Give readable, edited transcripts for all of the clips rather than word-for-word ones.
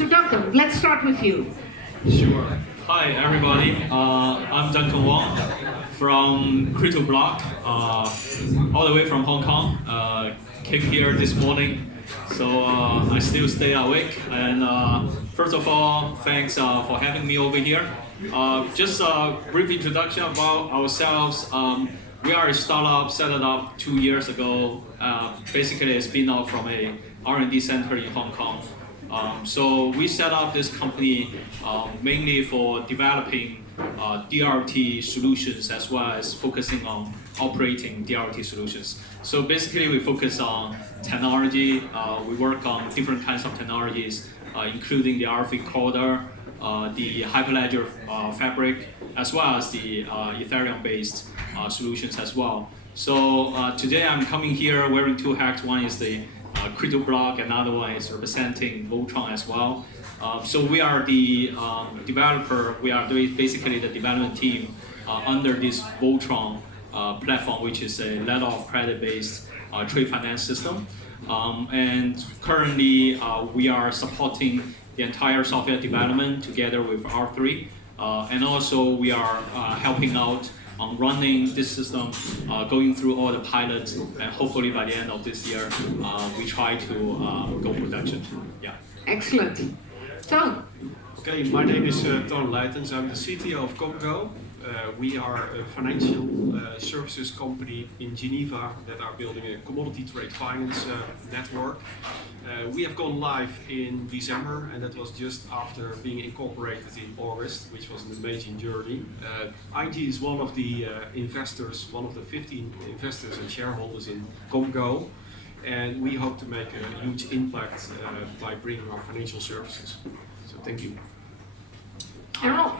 So Duncan, let's start with you. Sure. Hi everybody, I'm Duncan Wong from CryptoBLK, all the way from Hong Kong. Came here this morning, so I still stay awake. And first of all, thanks for having me over here. Just a brief introduction about ourselves. We are a startup set up 2 years ago, basically a spin-off from a R&D center in Hong Kong. So we set up this company mainly for developing DRT solutions as well as focusing on operating DRT solutions. So basically we focus on technology. We work on different kinds of technologies, including the RF encoder, the Hyperledger fabric, as well as the Ethereum-based solutions as well. So today I'm coming here wearing two hats. One is the CryptoBLK, another one is representing Voltron as well. So we are the developer, we are basically the development team under this Voltron platform, which is a letter of credit based trade finance system. And currently we are supporting the entire software development together with R3. And also we are helping out on running this system, going through all the pilots, and hopefully by the end of this year, we try to go production. Yeah. Excellent. Tom. Okay, my name is Toon Leitens. I'm the CTO of ComGo. We are a financial services company in Geneva that are building a commodity trade finance network. We have gone live in December, and that was just after being incorporated in August, which was an amazing journey. IG is one of the investors, one of the 15 investors and shareholders in ComGo, and we hope to make a huge impact by bringing our financial services. So thank you. Rob.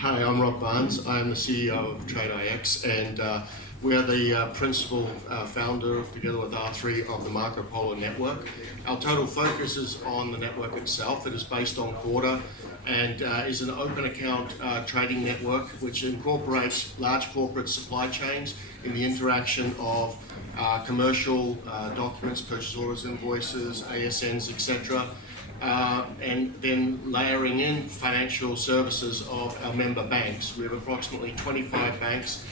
Hi, I'm Rob Barnes. I'm the CEO of TradeIX, and we are the principal founder, together with R3, of the Marco Polo network. Our total focus is on the network itself. It is based on Quarter and is an open account trading network which incorporates large corporate supply chains in the interaction of commercial documents, purchase orders, invoices, ASNs, etc. And then layering in financial services of our member banks. We have approximately 25 banks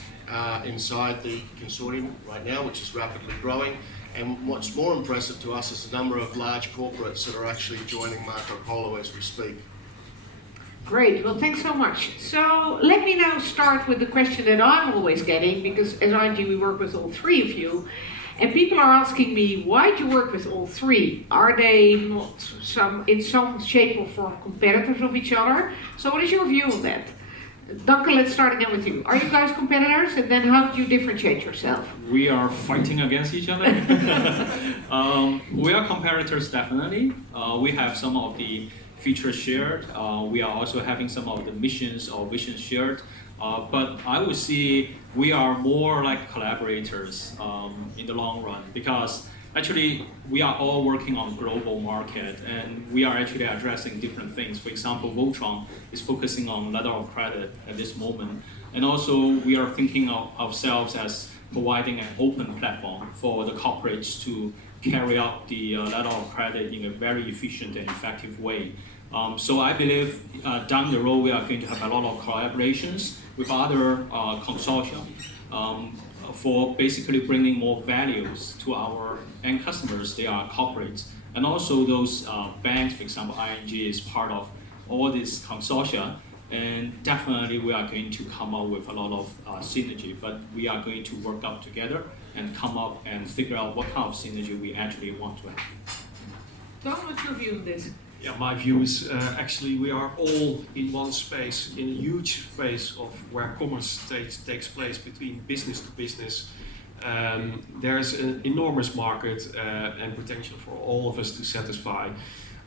inside the consortium right now, which is rapidly growing. And what's more impressive to us is the number of large corporates that are actually joining Marco Polo as we speak. Great, well thanks so much. So let me now start with the question that I'm always getting, because as IG we work with all three of you, and people are asking me, why do you work with all three? Are they not in some shape or form competitors of each other? So what is your view on that? Duncan, let's start again with you. Are you guys competitors, and then how do you differentiate yourself? We are fighting against each other. We are competitors, definitely. We have some of the features shared. We are also having some of the missions or visions shared. But I would say we are more like collaborators in the long run, because actually we are all working on global market, and we are actually addressing different things. For example, Voltron is focusing on letter of credit at this moment, and also we are thinking of ourselves as providing an open platform for the corporates to carry out the letter of credit in a very efficient and effective way. So I believe down the road we are going to have a lot of collaborations with other consortia for basically bringing more values to our end customers. They are corporates. And also those banks, for example, ING is part of all these consortia. And definitely we are going to come up with a lot of synergy, but we are going to work up together and come up and figure out what kind of synergy we actually want to have. Tom, what's your view on this? Yeah, my view is actually we are all in one space, in a huge space of where commerce takes place between business to business. There's an enormous market and potential for all of us to satisfy.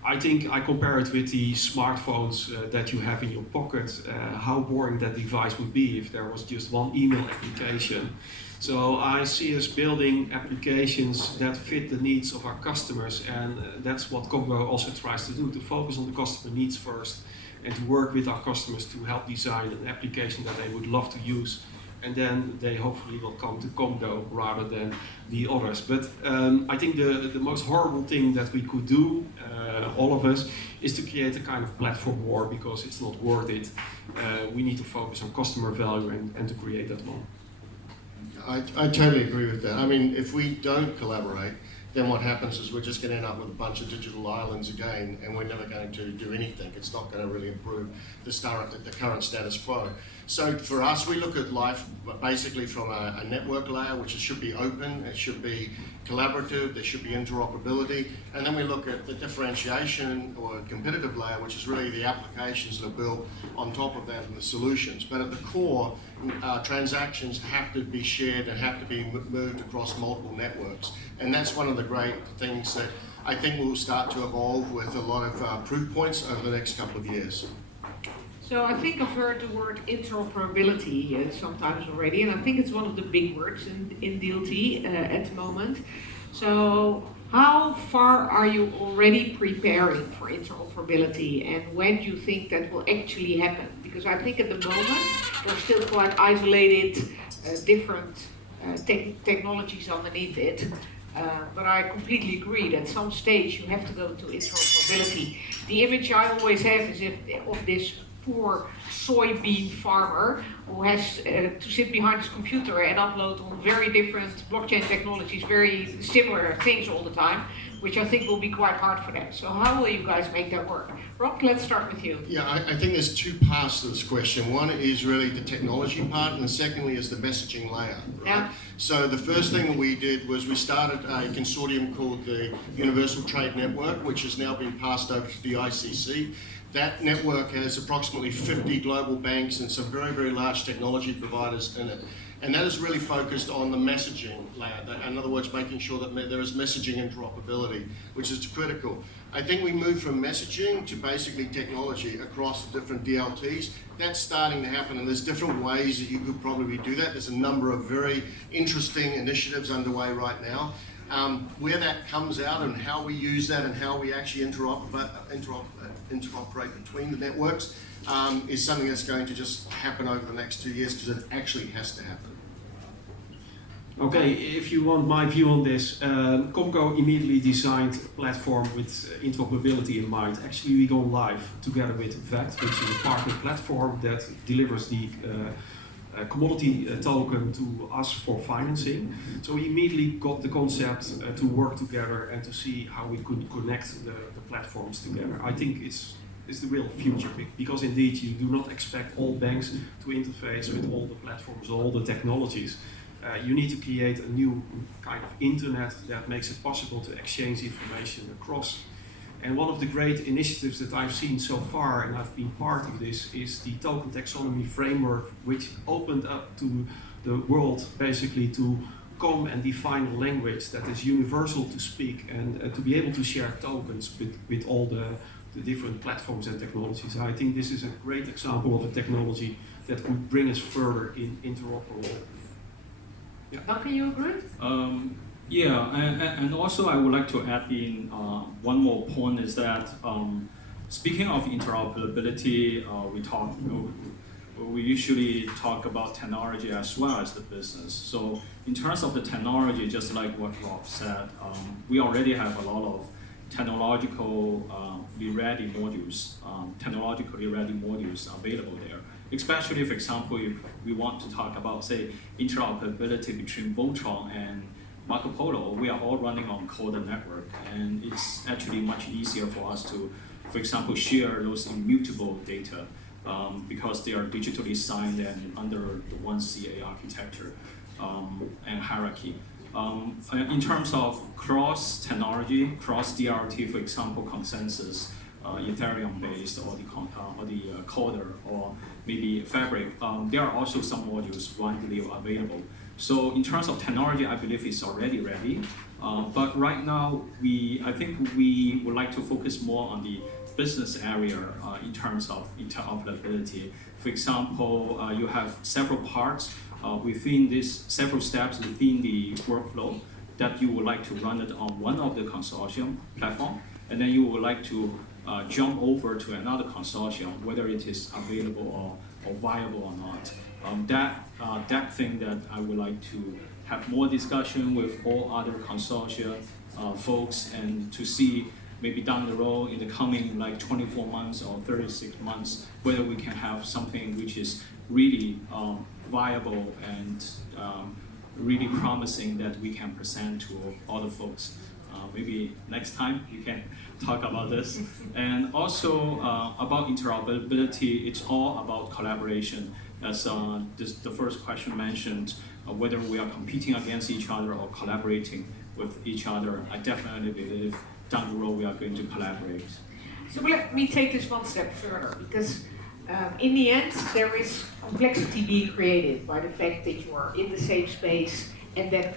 I think I compare it with the smartphones that you have in your pocket, how boring that device would be if there was just one email application. So I see us building applications that fit the needs of our customers, and that's what ComGo also tries to do, to focus on the customer needs first and to work with our customers to help design an application that they would love to use, and then they hopefully will come to ComGo rather than the others. But I think the most horrible thing that we could do all of us, is to create a kind of platform war because it's not worth it. We need to focus on customer value and to create that one. I totally agree with that. I mean, if we don't collaborate, then what happens is we're just going to end up with a bunch of digital islands again, and we're never going to do anything. It's not going to really improve the current status quo. So for us, we look at life basically from a network layer, which should be open, it should be collaborative, there should be interoperability, and then we look at the differentiation or competitive layer, which is really the applications that are built on top of that and the solutions. But at the core, transactions have to be shared and have to be moved across multiple networks. And that's one of the great things that I think will start to evolve with a lot of proof points over the next couple of years. So I think I've heard the word interoperability sometimes already, and I think it's one of the big words in DLT at the moment. So how far are you already preparing for interoperability, and when do you think that will actually happen? Because I think at the moment there are still quite isolated, different technologies underneath it. But I completely agree that at some stage you have to go to interoperability. The image I always have is of this poor soybean farmer who has to sit behind his computer and upload on very different blockchain technologies, very similar things all the time, which I think will be quite hard for them. So how will you guys make that work? Rob, let's start with you. Yeah, I think there's two parts to this question. One is really the technology part, and secondly is the messaging layer. Right? Yeah. So the first thing that we did was we started a consortium called the Universal Trade Network, which has now been passed over to the ICC. That network has approximately 50 global banks and some very, very large technology providers in it. And that is really focused on the messaging layer. In other words, making sure that there is messaging interoperability, which is critical. I think we moved from messaging to basically technology across the different DLTs. That's starting to happen, and there's different ways that you could probably do that. There's a number of very interesting initiatives underway right now. Where that comes out and how we use that and how we actually interoperate between the networks is something that's going to just happen over the next 2 years because it actually has to happen. Okay, if you want my view on this, Comco immediately designed a platform with interoperability in mind. Actually, we go live together with VECT, which is a partner platform that delivers the commodity token to us for financing. So we immediately got the concept to work together and to see how we could connect the platforms together. I think it's the real future, because indeed you do not expect all banks to interface with all the platforms, all the technologies. You need to create a new kind of internet that makes it possible to exchange information across. And one of the great initiatives that I've seen so far, and I've been part of this, is the token taxonomy framework, which opened up to the world basically to come and define a language that is universal to speak and to be able to share tokens with all the different platforms and technologies. I think this is a great example of a technology that could bring us further in interoperable. Yeah. Duncan, you agree? Yeah, and also I would like to add in one more point is that speaking of interoperability, we usually talk about technology as well as the business. So in terms of the technology, just like what Rob said, we already have a lot of technologically ready modules available there. Especially, for example, if we want to talk about, say, interoperability between Voltron and Marco Polo, we are all running on Coda network, and it's actually much easier for us to, for example, share those immutable data because they are digitally signed and under the one CA architecture and hierarchy. In terms of cross technology, cross DRT, for example, consensus, Ethereum based, or the Coda, or maybe Fabric, there are also some modules widely available. So in terms of technology, I believe it's already ready. But right now, I think we would like to focus more on the business area in terms of interoperability. For example, you have several parts within this, several steps within the workflow that you would like to run it on one of the consortium platform, and then you would like to jump over to another consortium, whether it is available or viable or not. That thing that I would like to have more discussion with all other consortia folks and to see maybe down the road in the coming like 24 months or 36 months, whether we can have something which is really viable and really promising that we can present to all the folks. Maybe next time you can talk about this. And also about interoperability, it's all about collaboration. As the first question mentioned, whether we are competing against each other or collaborating with each other, I definitely believe down the road we are going to collaborate. So let me take this one step further, because in the end there is complexity being created by the fact that you are in the same space and that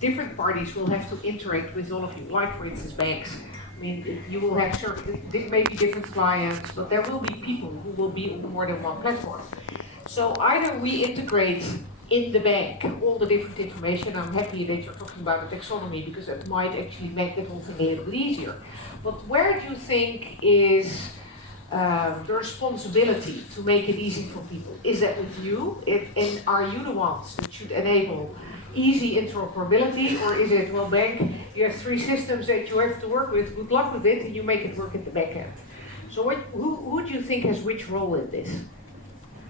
different parties will have to interact with all of you, like for instance banks. I mean, you will have certain, maybe different clients, but there will be people who will be on more than one platform. So either we integrate in the bank all the different information. I'm happy that you're talking about the taxonomy because it might actually make the whole thing a little bit easier. But where do you think is the responsibility to make it easy for people? Is that with you? And are you the ones that should enable easy interoperability, or is it, well, bank, you have 3 systems that you have to work with, good luck with it, and you make it work at the back end? So who do you think has which role in this?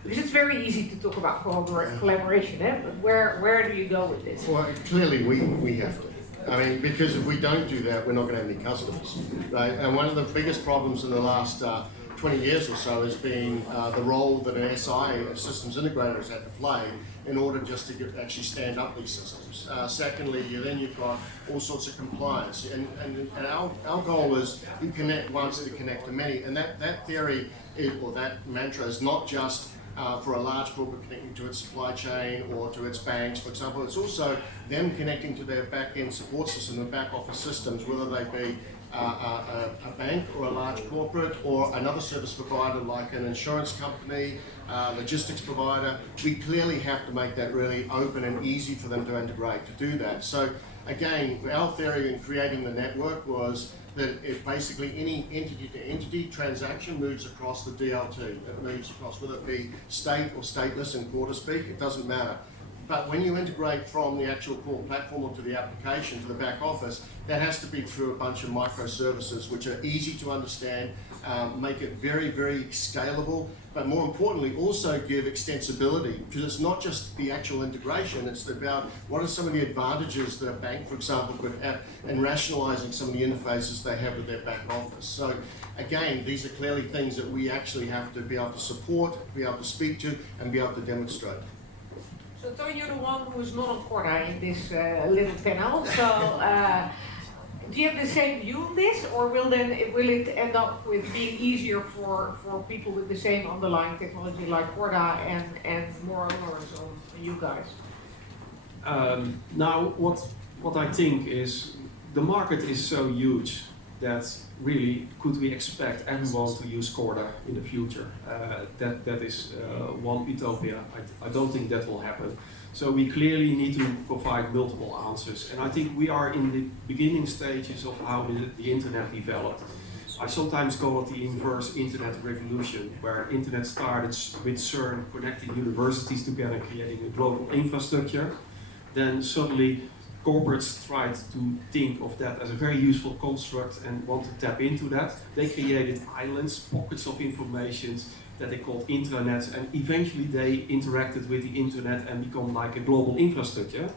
Because it's very easy to talk about collaboration, but where do you go with this? Well, clearly we have to. I mean, because if we don't do that, we're not going to have any customers, right? And one of the biggest problems in the last 20 years or so has been the role that an SI, a systems integrator, has had to play in order just to actually stand up these systems. Secondly, then you've got all sorts of compliance. And our goal is you connect once to connect to many. And that theory, or that mantra, is not just for a large corporate connecting to its supply chain or to its banks, for example. It's also them connecting to their back-end support system and back-office systems, whether they be a bank or a large corporate or another service provider like an insurance company, logistics provider. We clearly have to make that really open and easy for them to integrate to do that. So again, our theory in creating the network was that if basically any entity-to-entity transaction moves across the DLT, it moves across, whether it be state or stateless in quarter speak, it doesn't matter. But when you integrate from the actual core platform or to the application, to the back office, that has to be through a bunch of microservices which are easy to understand, make it very, very scalable, but more importantly, also give extensibility, because it's not just the actual integration, it's about what are some of the advantages that a bank, for example, could have in rationalizing some of the interfaces they have with their back office. So again, these are clearly things that we actually have to be able to support, be able to speak to, and be able to demonstrate. So Toon, you're the one who is not on Corda in this little panel. So do you have the same view on this, or will it end up with being easier for people with the same underlying technology like Corda and more onerous on you guys? Now, what I think is the market is so huge that really could we expect everyone to use Corda in the future? That is one utopia. I don't think that will happen. So we clearly need to provide multiple answers. And I think we are in the beginning stages of how the internet developed. I sometimes call it the inverse internet revolution, where internet started with CERN connecting universities together, creating a global infrastructure. Then suddenly corporates tried to think of that as a very useful construct and want to tap into that. They created islands, pockets of information that they called intranets, and eventually they interacted with the internet and become like a global infrastructure.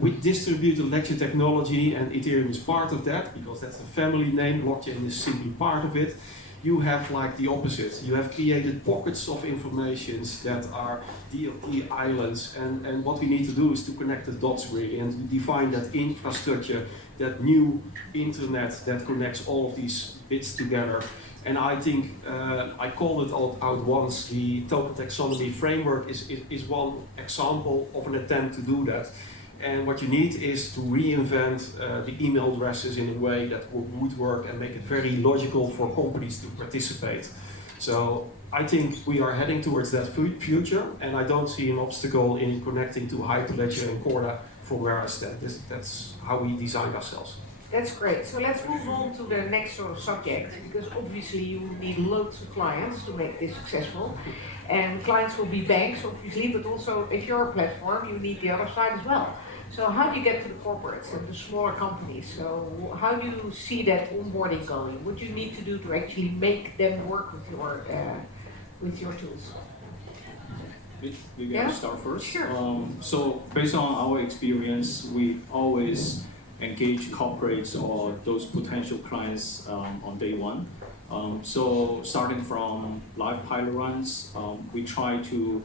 With distributed ledger technology, and Ethereum is part of that, because that's the family name, blockchain is simply part of it. You have like the opposite. You have created pockets of information that are DLT islands, and what we need to do is to connect the dots really and to define that infrastructure, that new internet that connects all of these bits together. And I think I called it out once, the token taxonomy framework is one example of an attempt to do that. And what you need is to reinvent the email addresses in a way that would work and make it very logical for companies to participate. So I think we are heading towards that future, and I don't see an obstacle in connecting to Hyperledger and Corda from where I stand. That's how we designed ourselves. That's great. So let's move on to the next sort of subject, because obviously you need loads of clients to make this successful. And clients will be banks, obviously, but also if you're a platform, you need the other side as well. So how do you get to the corporates and the smaller companies? So how do you see that onboarding going? What do you need to do to actually make them work with your tools? Maybe Yeah? I'll start first. Sure. So based on our experience, we always engage corporates or those potential clients on day one. So starting from live pilot runs, we try to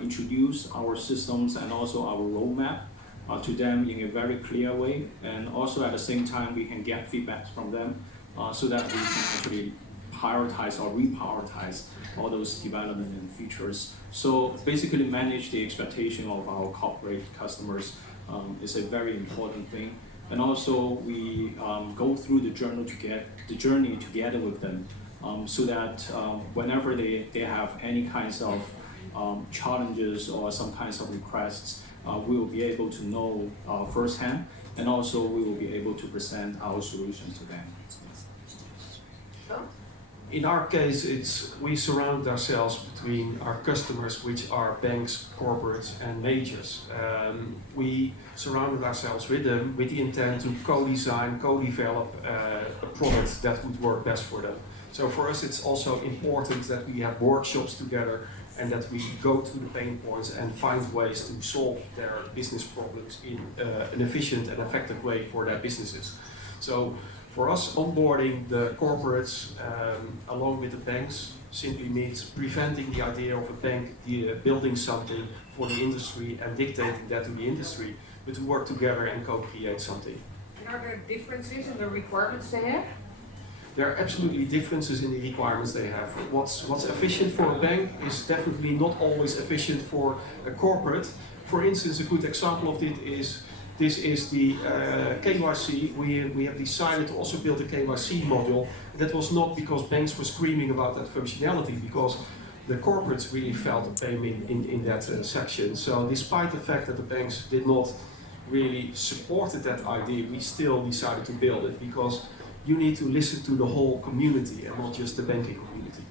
introduce our systems and also our roadmap to them in a very clear way, and also at the same time we can get feedback from them so that we can actually prioritize or reprioritize all those development and features. So basically manage the expectation of our corporate customers is a very important thing. And also we go through the journey together with them so that whenever they have any kinds of challenges or some kinds of requests, we will be able to know firsthand, and also we will be able to present our solutions to them. In our case, we surround ourselves between our customers, which are banks, corporates, and majors. We surrounded ourselves with them with the intent to co-design, co-develop a product that would work best for them. So for us, it's also important that we have workshops together and that we go to the pain points and find ways to solve their business problems in an efficient and effective way for their businesses. So for us, onboarding the corporates along with the banks simply means preventing the idea of a bank building something for the industry and dictating that to the industry, but to work together and co-create something. And are there differences in the requirements they have? There are absolutely differences in the requirements they have. What's efficient for a bank is definitely not always efficient for a corporate. For instance, a good example of this is the KYC. We have decided to also build a KYC module. That was not because banks were screaming about that functionality, because the corporates really felt the pain in that section. So despite the fact that the banks did not really support that idea, we still decided to build it, because you need to listen to the whole community and not just the banking community.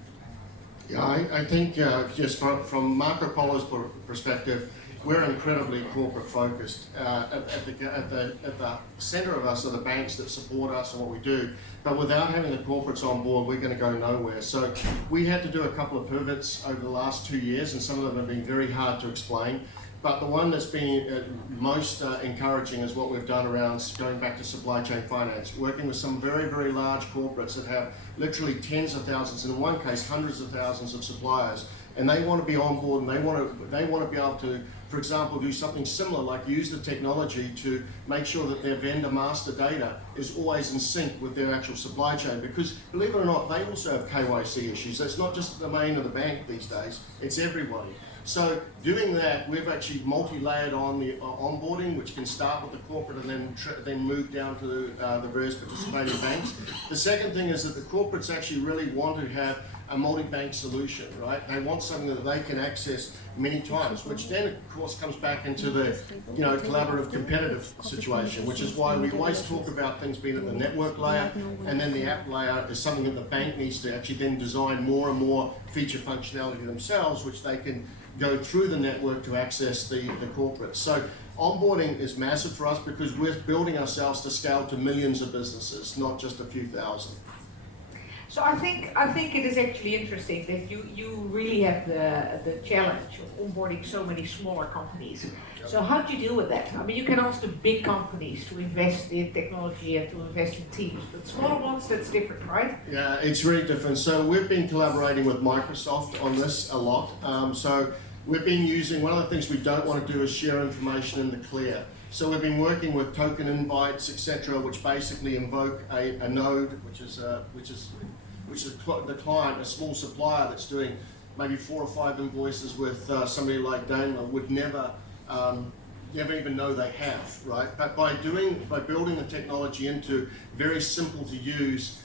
Yeah, I think just from Marco Polo's perspective, we're incredibly corporate focused. At the center of us are the banks that support us and what we do, but without having the corporates on board, we're going to go nowhere. So we had to do a couple of pivots over the last 2 years, and some of them have been very hard to explain. But the one that's been most encouraging is what we've done around going back to supply chain finance, working with some very, very large corporates that have literally tens of thousands, in one case hundreds of thousands of suppliers, and they want to be on board, and they want to be able to, for example, do something similar, like use the technology to make sure that their vendor master data is always in sync with their actual supply chain. Because believe it or not, they also have KYC issues. That's not just the domain of the bank these days, it's everybody. So doing that, we've actually multi-layered on the onboarding, which can start with the corporate and then move down to the various participating banks. The second thing is that the corporates actually really want to have a multi-bank solution, right? They want something that they can access many times, which then of course comes back into the collaborative competitive situation, which is why we always talk about things being at the network layer, and then the app layer is something that the bank needs to actually then design more and more feature functionality themselves, which they can go through the network to access the corporate. So onboarding is massive for us because we're building ourselves to scale to millions of businesses, not just a few thousand. So I think it is actually interesting that you really have the challenge of onboarding so many smaller companies. So how do you deal with that? I mean, you can ask the big companies to invest in technology and to invest in teams, but smaller ones, that's different, right? Yeah, it's really different. So we've been collaborating with Microsoft on this a lot. So we've been using, one of the things we don't want to do is share information in the clear. So we've been working with token invites, etc., which basically invoke a node, which is the client, a small supplier that's doing maybe 4 or 5 invoices with somebody like Daimler would never even know they have, right? But by building the technology into very simple to use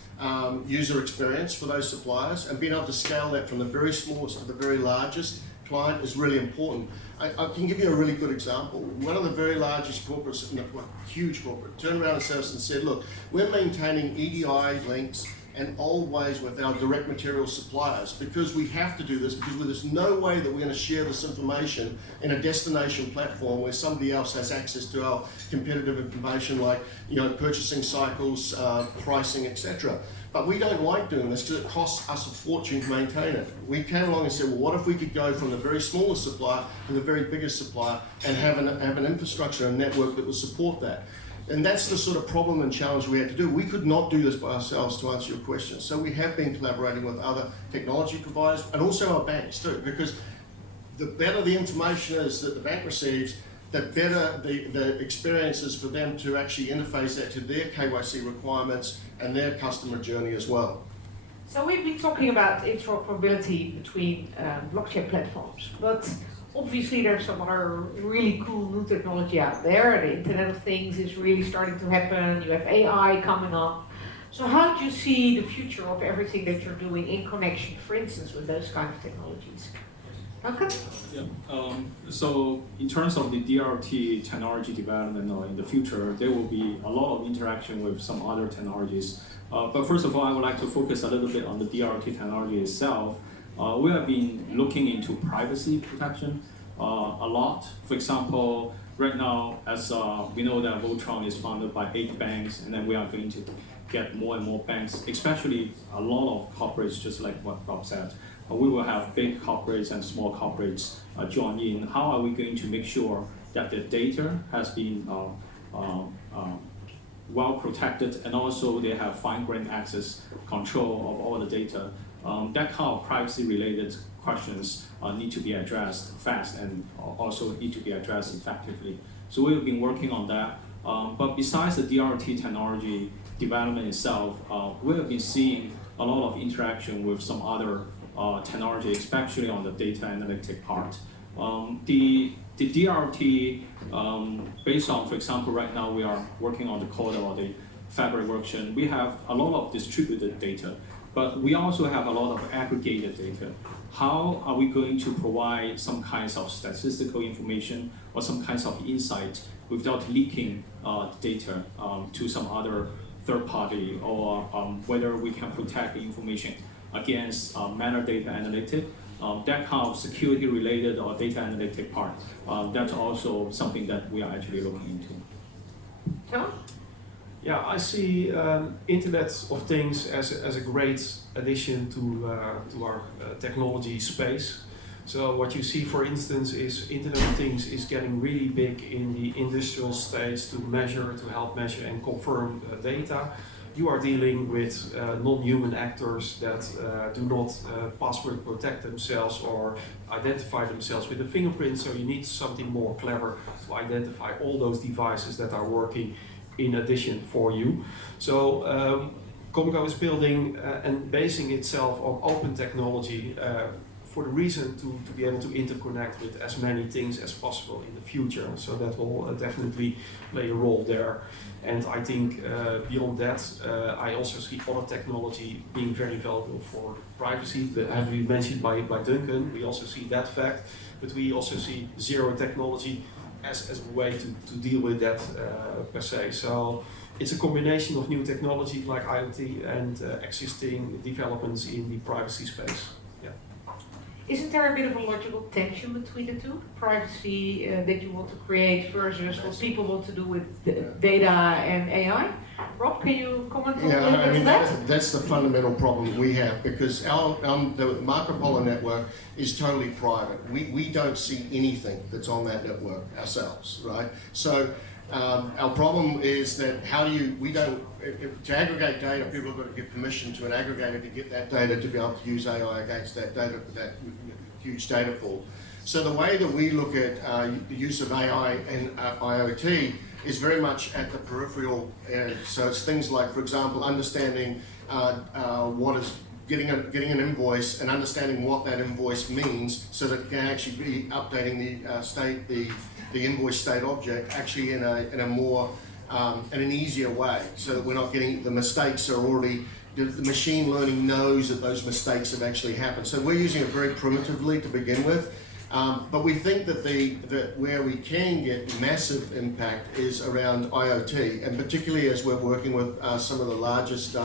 user experience for those suppliers and being able to scale that from the very smallest to the very largest client is really important. I can give you a really good example. One of the very largest corporates, huge corporate, turned around to us and said, look, we're maintaining EDI links and old ways with our direct material suppliers, because we have to do this, because there's no way that we're going to share this information in a destination platform where somebody else has access to our competitive information, like purchasing cycles, pricing, etc. But we don't like doing this because it costs us a fortune to maintain it. We came along and said, well, what if we could go from the very smallest supplier to the very biggest supplier and have an infrastructure and network that will support that? And that's the sort of problem and challenge we had to do. We could not do this by ourselves, to answer your question. So we have been collaborating with other technology providers and also our banks too, because the better the information is that the bank receives, the better the experience is for them to actually interface that to their KYC requirements and their customer journey as well. So we've been talking about interoperability between blockchain platforms, but obviously there's some other really cool new technology out there. The Internet of Things is really starting to happen. You have AI coming up. So how do you see the future of everything that you're doing in connection, for instance, with those kind of technologies? Duncan? Yeah. So in terms of the DRT technology development in the future, there will be a lot of interaction with some other technologies. But first of all, I would like to focus a little bit on the DRT technology itself. We have been looking into privacy protection a lot. For example, right now, as we know that Voltron is funded by 8 banks, and then we are going to get more and more banks, especially a lot of corporates, just like what Bob said. We will have big corporates and small corporates join in. How are we going to make sure that the data has been well protected, and also they have fine-grained access control of all the data? That kind of privacy-related questions need to be addressed fast and also need to be addressed effectively. So we've been working on that. But besides the DRT technology development itself, we have been seeing a lot of interaction with some other technology, especially on the data analytic part. The DRT, based on, for example, right now we are working on the code or the fabric version, we have a lot of distributed data, but we also have a lot of aggregated data. How are we going to provide some kinds of statistical information or some kinds of insight without leaking data to some other third party, or whether we can protect the information against metadata analytic, that kind of security related or data analytic part, that's also something that we are actually looking into. John? Yeah, I see Internet of Things as a great addition to our technology space. So what you see, for instance, is Internet of Things is getting really big in the industrial stage to help measure and confirm data. You are dealing with non-human actors that do not password protect themselves or identify themselves with a fingerprint, so you need something more clever to identify all those devices that are working in addition for you. So Comco is building and basing itself on open technology for the reason to be able to interconnect with as many things as possible in the future. So that will definitely play a role there. And I think beyond that, I also see other technology being very valuable for privacy. As we mentioned by Duncan, we also see that fact, but we also see zero technology as a way to deal with that per se. So it's a combination of new technology like IoT and existing developments in the privacy space. Isn't there a bit of a logical tension between the two? Privacy that you want to create versus what people want to do with data and AI? Rob, can you comment on a little bit on that? That's the fundamental problem we have, because the Marco Polo network is totally private. We don't see anything that's on that network ourselves, right? So our problem is that to aggregate data, people have got to give permission to an aggregator to get that data to be able to use AI against that data, that huge data pool. So the way that we look at the use of AI and IoT is very much at the peripheral area. So it's things like, for example, understanding what is getting an invoice and understanding what that invoice means, so that it can actually be updating the invoice state object actually in a more in an easier way, so that we're not getting the mistakes are already. The machine learning knows that those mistakes have actually happened. So we're using it very primitively to begin with. But we think that where we can get massive impact is around IoT, and particularly as we're working with some of the largest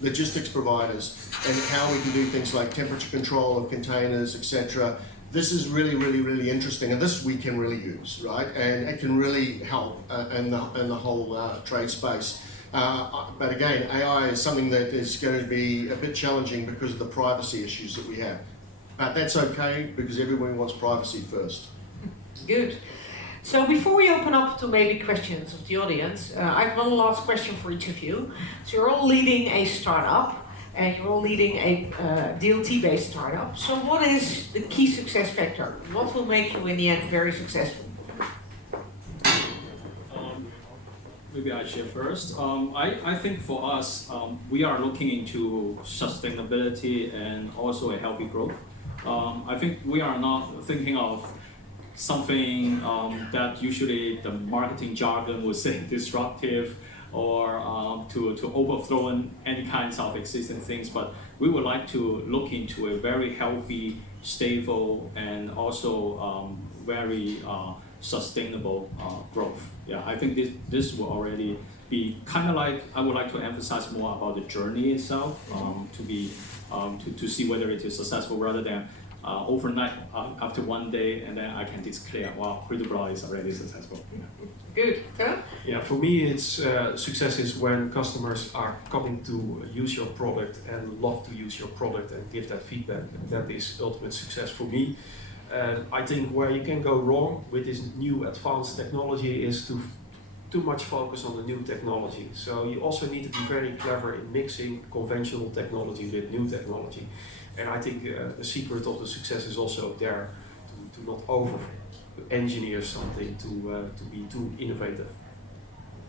logistics providers and how we can do things like temperature control of containers, etc. This is really, really, really interesting, and this we can really use, right? And it can really help in the whole trade space. But again, AI is something that is going to be a bit challenging because of the privacy issues that we have. But that's okay, because everyone wants privacy first. Good. So before we open up to maybe questions of the audience, I have one last question for each of you. So you're all leading a startup, and you're all leading a DLT-based startup. So what is the key success factor? What will make you in the end very successful? Maybe I share first. I think for us, we are looking into sustainability and also a healthy growth. I think we are not thinking of something that usually the marketing jargon would say disruptive or to overthrow any kinds of existing things, but we would like to look into a very healthy, stable, and also very sustainable growth. Yeah, I think this will already be kind of like, I would like to emphasize more about the journey itself to see whether it is successful rather than overnight after one day and then I can declare, wow, CryptoBLK is already successful. Good. Huh? Yeah, for me, it's success is when customers are coming to use your product and love to use your product and give that feedback. And that is ultimate success for me. I think where you can go wrong with this new advanced technology is to too much focus on the new technology. So you also need to be very clever in mixing conventional technology with new technology. And I think the secret of the success is also there to not over-engineer something to be too innovative.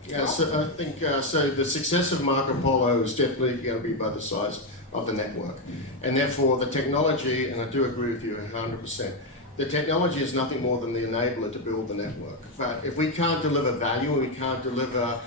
Yeah, so I think so the success of Marco Polo is definitely going to be by the size of the network. And therefore the technology, and I do agree with you 100%, the technology is nothing more than the enabler to build the network. But if we can't deliver value, and we can't deliver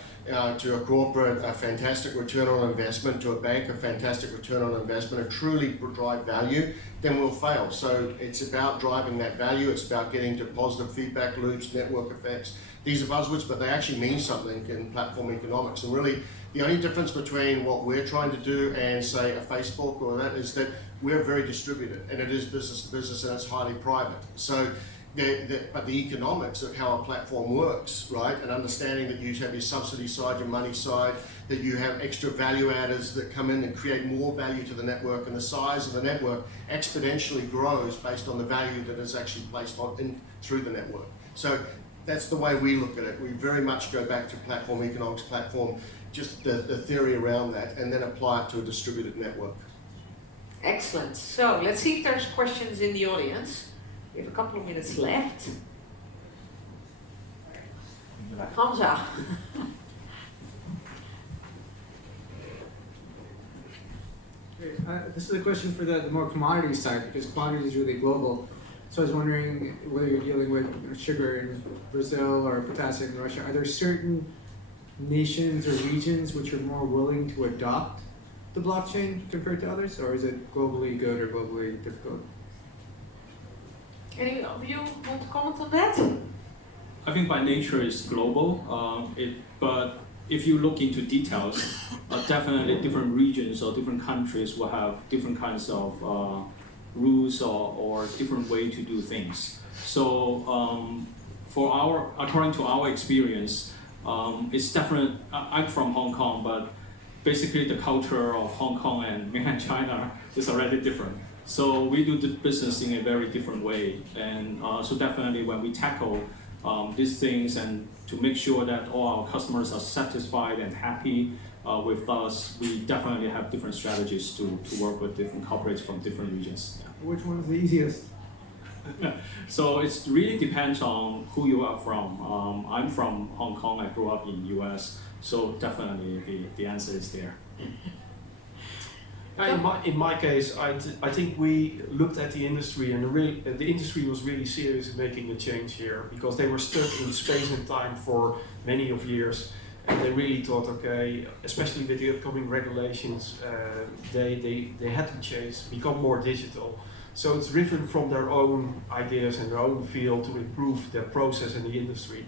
to a corporate a fantastic return on investment, to a bank a fantastic return on investment, and truly drive value, then we'll fail. So it's about driving that value, it's about getting to positive feedback loops, network effects. These are buzzwords, but they actually mean something in platform economics. And really, the only difference between what we're trying to do and, say, a Facebook or that is that we're very distributed, and it is business to business, and it's highly private. So, but the economics of how a platform works, right, and understanding that you have your subsidy side, your money side, that you have extra value adders that come in and create more value to the network, and the size of the network exponentially grows based on the value that is actually placed through the network. So that's the way we look at it. We very much go back to platform economics, just the theory around that, and then apply it to a distributed network. Excellent. So let's see if there's questions in the audience. We have a couple of minutes left. Hamza. This is a question for the more commodity side, because commodities is really global. So I was wondering whether you're dealing with sugar in Brazil or potassium in Russia. Are there certain nations or regions which are more willing to adopt the blockchain compared to others, or is it globally good or globally difficult? Any of you want to comment on that? I think by nature it's global, but if you look into details, definitely different regions or different countries will have different kinds of rules or different way to do things. So according to our experience, it's different. I'm from Hong Kong, but basically the culture of Hong Kong and mainland China is already different. So we do the business in a very different way. And so definitely when we tackle these things and to make sure that all our customers are satisfied and happy with us, we definitely have different strategies to work with different corporates from different regions. Yeah. Which one is the easiest? So it really depends on who you are from. I'm from Hong Kong, I grew up in US, so definitely the answer is there. In my case, I think we looked at the industry, and the industry was really serious in making a change here, because they were stuck in space and time for many of years, and they really thought, okay, especially with the upcoming regulations, they had to change, become more digital. So it's driven from their own ideas and their own field to improve their process in the industry.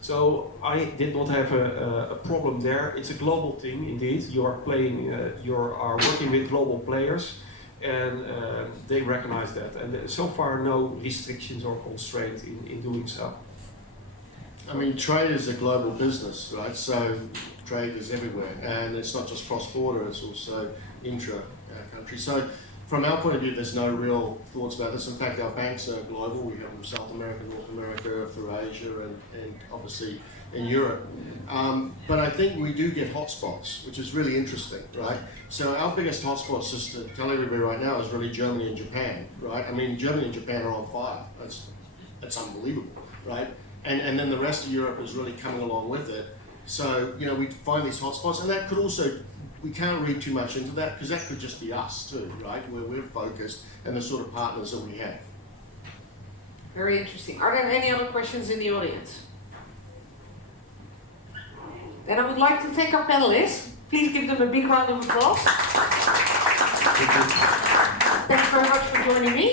So I did not have a problem there. It's a global thing, indeed. You are working with global players, and they recognize that. And so far, no restrictions or constraints in doing so. I mean, trade is a global business, right? So trade is everywhere, and it's not just cross-border; it's also intra-country. So from our point of view, there's no real thoughts about this. In fact, our banks are global. We have them South America, North America, through Asia, and obviously in Europe. But I think we do get hotspots, which is really interesting, right? So our biggest hotspots, just to tell everybody right now, is really Germany and Japan, right? I mean, Germany and Japan are on fire. That's unbelievable, right? And then the rest of Europe is really coming along with it. So, you know, we find these hotspots, and that could also, we can't read too much into that, because that could just be us too, right? Where we're focused and the sort of partners that we have. Very interesting. Are there any other questions in the audience? Then I would like to thank our panelists. Please give them a big round of applause. Thanks very much for joining me.